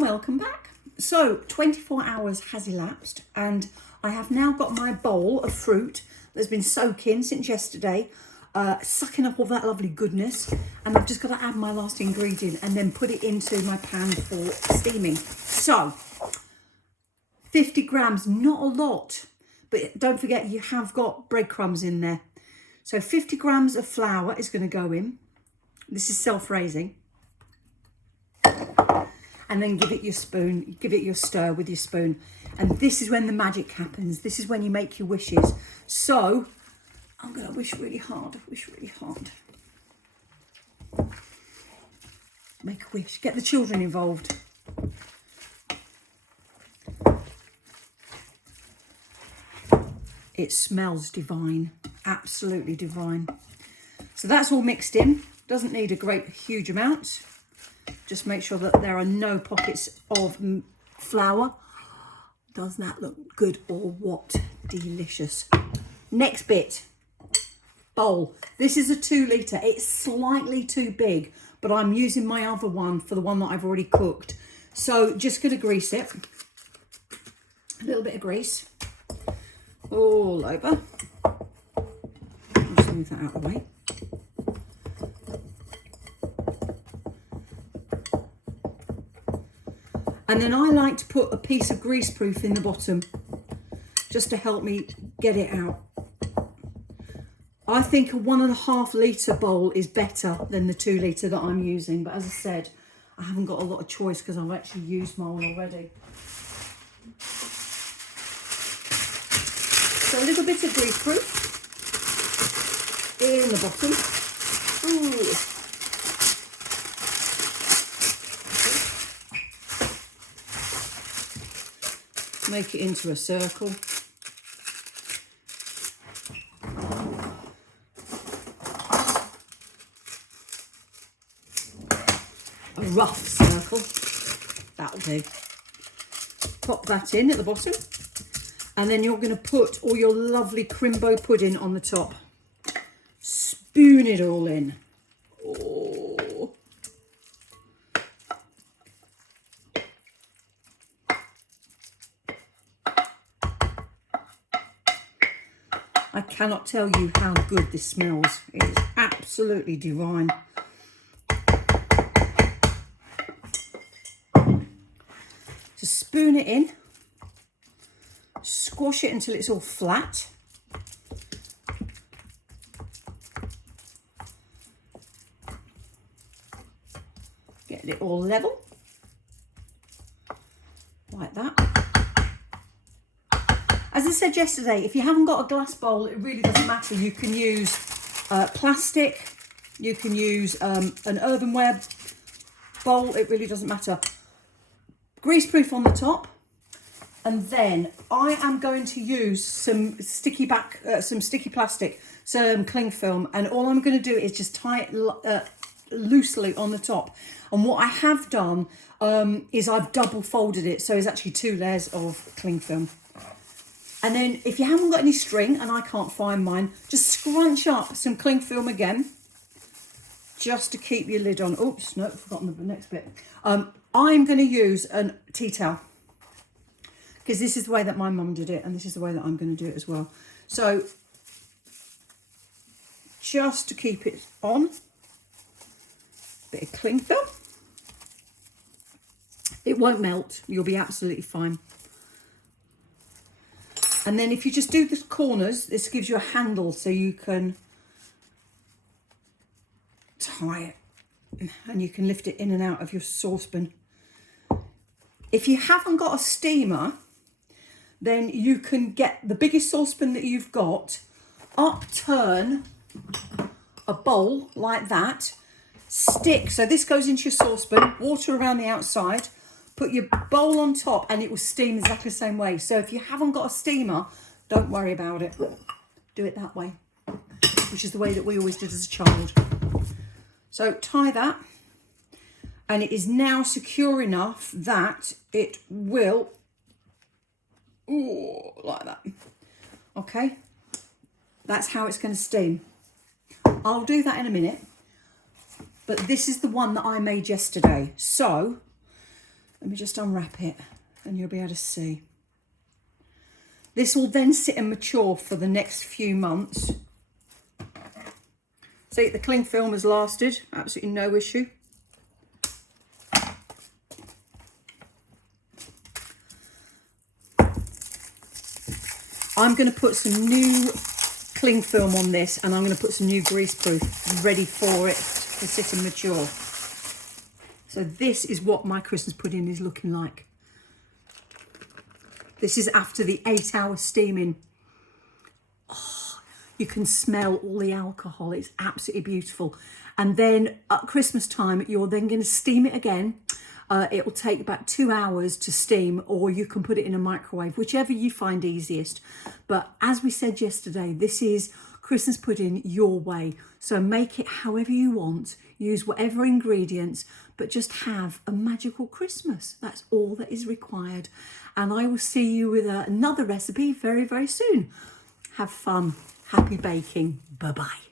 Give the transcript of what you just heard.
and welcome back. So 24 hours has elapsed and I have now got my bowl of fruit that's been soaking since yesterday, sucking up all that lovely goodness, and I've just got to add my last ingredient and then put it into my pan for steaming. So 50 grams, not a lot, but don't forget you have got breadcrumbs in there. So 50 grams of flour is going to go in. This is self-raising. And then give it your spoon, give it your stir with your spoon. And this is when the magic happens. This is when you make your wishes. So I'm going to wish really hard, Make a wish, get the children involved. It smells divine, absolutely divine. So that's all mixed in. Doesn't need a great huge amount. Just make sure that there are no pockets of flour. Does that look good or what? Delicious. Next bit, bowl. This is a 2 litre. It's slightly too big, but I'm using my other one for the one that I've already cooked. So just going to grease it. A little bit of grease all over. Just move that out of the way. And then I like to put a piece of greaseproof in the bottom just to help me get it out. I think a 1.5 litre bowl is better than the 2 litre that I'm using. But as I said, I haven't got a lot of choice because I've actually used mine already. So a little bit of greaseproof in the bottom. Ooh. Make it into a circle. A rough circle. That'll do. Pop that in at the bottom. And then you're going to put all your lovely crimbo pudding on the top. Spoon it all in. Oh. I cannot tell you how good this smells. It is absolutely divine. So spoon it in. Squash it until it's all flat. Get it all level. Like that. As I said yesterday, if you haven't got a glass bowl, it really doesn't matter. You can use plastic. You can use an earthenware bowl. It really doesn't matter. Greaseproof on the top. And then I am going to use some sticky plastic, some cling film, and all I'm going to do is just tie it loosely on the top. And what I have done is I've double folded it, so it's actually 2 layers of cling film. And then if you haven't got any string, and I can't find mine, just scrunch up some cling film again, just to keep your lid on. Oops, no, I've forgotten the next bit. I'm going to use a tea towel, because this is the way that my mum did it, and this is the way that I'm going to do it as well. So just to keep it on, bit of cling film. It won't melt. You'll be absolutely fine. And then if you just do the corners, this gives you a handle so you can tie it and you can lift it in and out of your saucepan. If you haven't got a steamer, then you can get the biggest saucepan that you've got, upturn a bowl like that, stick, so this goes into your saucepan, water around the outside, put your bowl on top and it will steam exactly the same way. So if you haven't got a steamer, don't worry about it. Do it that way, which is the way that we always did as a child. So tie that, and it is now secure enough that it will, ooh, like that. Okay, that's how it's going to steam. I'll do that in a minute, but this is the one that I made yesterday. So Let me just unwrap it and you'll be able to see. This will then sit and mature for the next few months. See, the cling film has lasted, absolutely no issue. I'm going to put some new cling film on this, and I'm going to put some new greaseproof ready for it to sit and mature. So this is what my Christmas pudding is looking like. This is after the 8-hour steaming. Oh, you can smell all the alcohol. It's absolutely beautiful. And then at Christmas time, you're then going to steam it again. It will take about 2 hours to steam, or you can put it in a microwave, whichever you find easiest. But as we said yesterday, this is Christmas pudding your way. So make it however you want, use whatever ingredients, but just have a magical Christmas. That's all that is required. And I will see you with another recipe very, very soon. Have fun. Happy baking. Bye-bye.